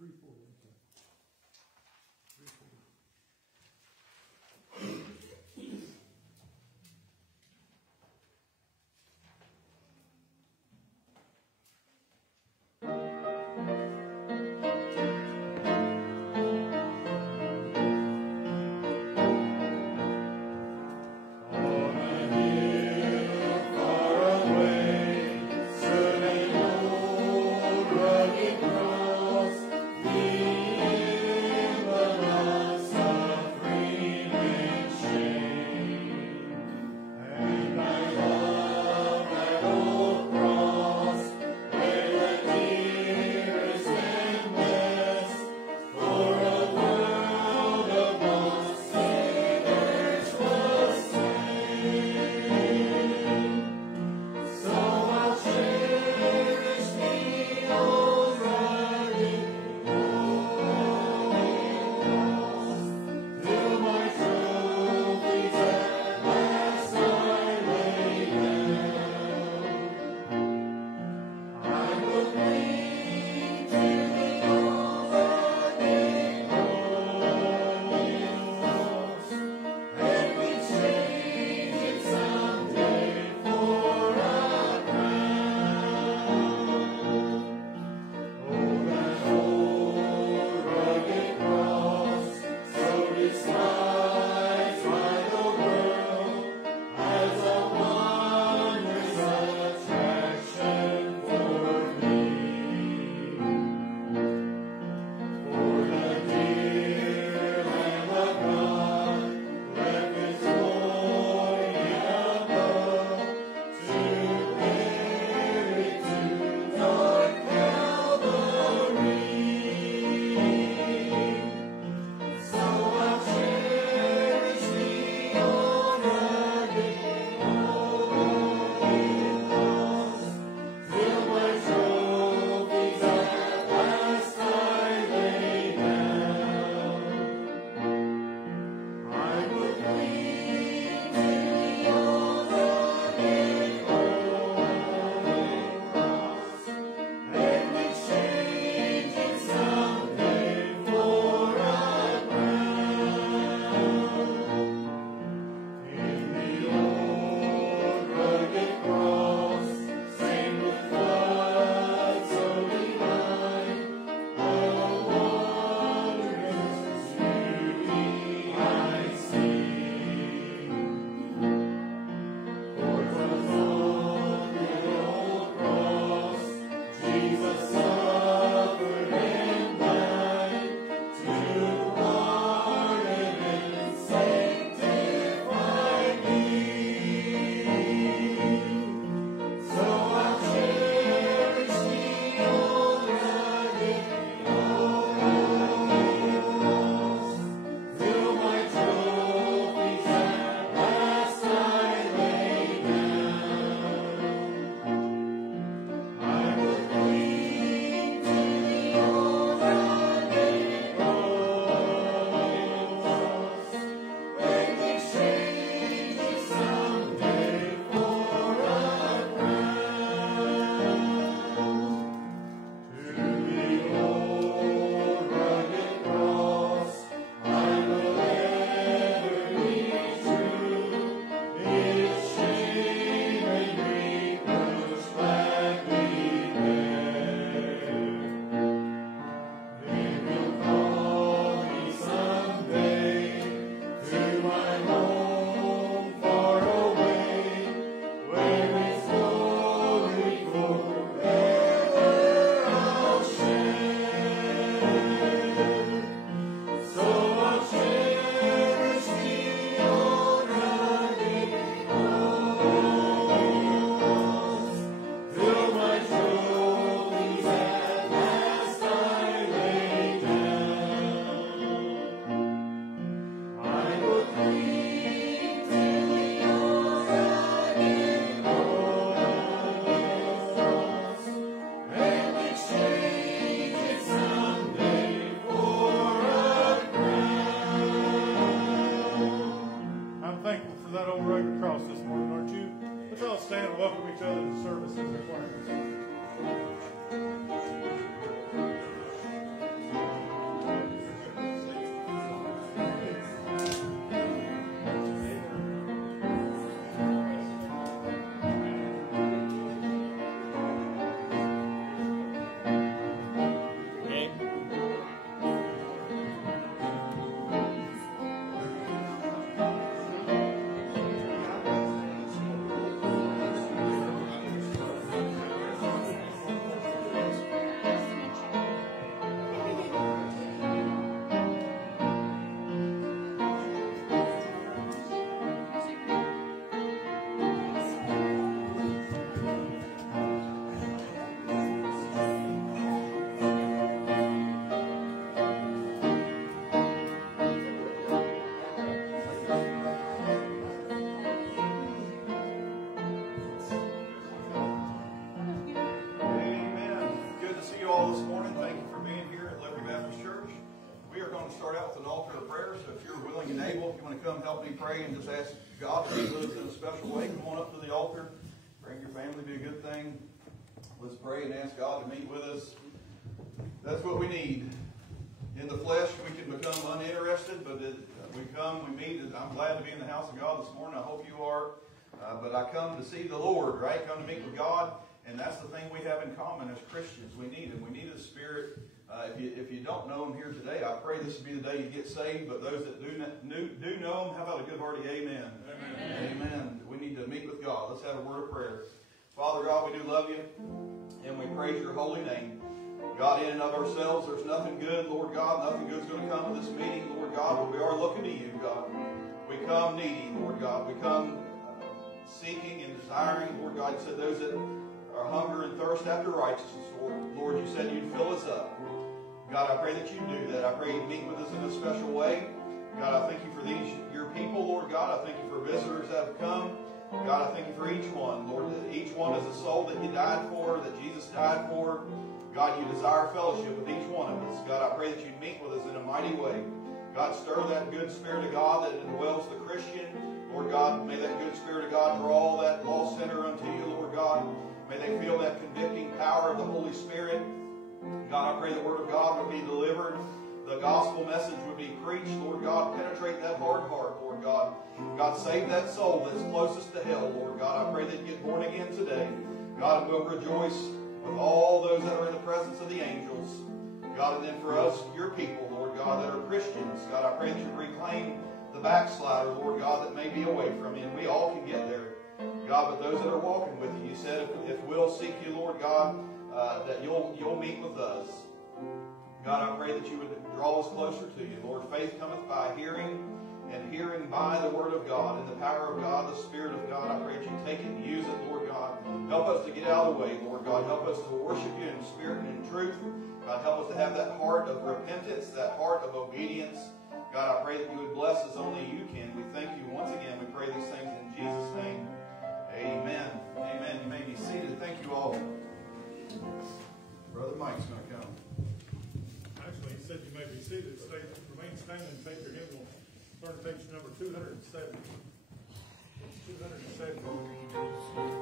340, okay. 340. Rugged cross, come help me pray and just ask God to meet with us in a special way, come on up to the altar. Bring your family, be a good thing. Let's pray and ask God to meet with us. That's what we need. In the flesh, we can become uninterested, but we come, we meet. I'm glad to be in the house of God this morning. I hope you are. But I come to see the Lord, right? Come to meet with God. And that's the thing we have in common as Christians. We need Him. We need His Spirit. If you don't know Him here today, I pray this will be the day you get saved. But those that do know Him, how about a good hearty amen? Amen. Amen. We need to meet with God. Let's have a word of prayer. Father God, we do love you. And we praise your holy name. God, in and of ourselves, there's nothing good, Lord God. Nothing good is going to come of this meeting, Lord God. But we are looking to you, God. We come needy, Lord God. We come seeking and desiring, Lord God. You said those that are hunger and thirst after righteousness, Lord, you said you'd fill us up. God, I pray that you do that. I pray you meet with us in a special way. God, I thank you for these, your people, Lord God. I thank you for visitors that have come. God, I thank you for each one, Lord, that each one is a soul that you died for, that Jesus died for. God, you desire fellowship with each one of us. God, I pray that you meet with us in a mighty way. God, stir that good Spirit of God that indwells the Christian. Lord God, may that good Spirit of God draw that lost sinner unto you, Lord God. May they feel that convicting power of the Holy Spirit. God, I pray the Word of God would be delivered. The gospel message would be preached. Lord God, penetrate that hard heart, Lord God. God, save that soul that's closest to hell, Lord God. I pray they'd get born again today. God, we'll rejoice with all those that are in the presence of the angels. God, and then for us, your people, Lord God, that are Christians. God, I pray that you reclaim the backslider, Lord God, that may be away from you. And we all can get there. God, but those that are walking with you, you said if we'll seek you, Lord God, that you'll meet with us. God, I pray that you would draw us closer to you. Lord, faith cometh by hearing, and hearing by the Word of God, and the power of God, the Spirit of God. I pray that you take it and use it, Lord God. Help us to get out of the way, Lord God. Help us to worship you in spirit and in truth. God, help us to have that heart of repentance, that heart of obedience. God, I pray that you would bless us only you can. We thank you once again. We pray these things in Jesus' name. Amen. Amen. You may be seated. Thank you all. Brother Mike's going to come. Actually, he said you may be seated. Remain standing and take your hymnal. Turn to page number 207. 207.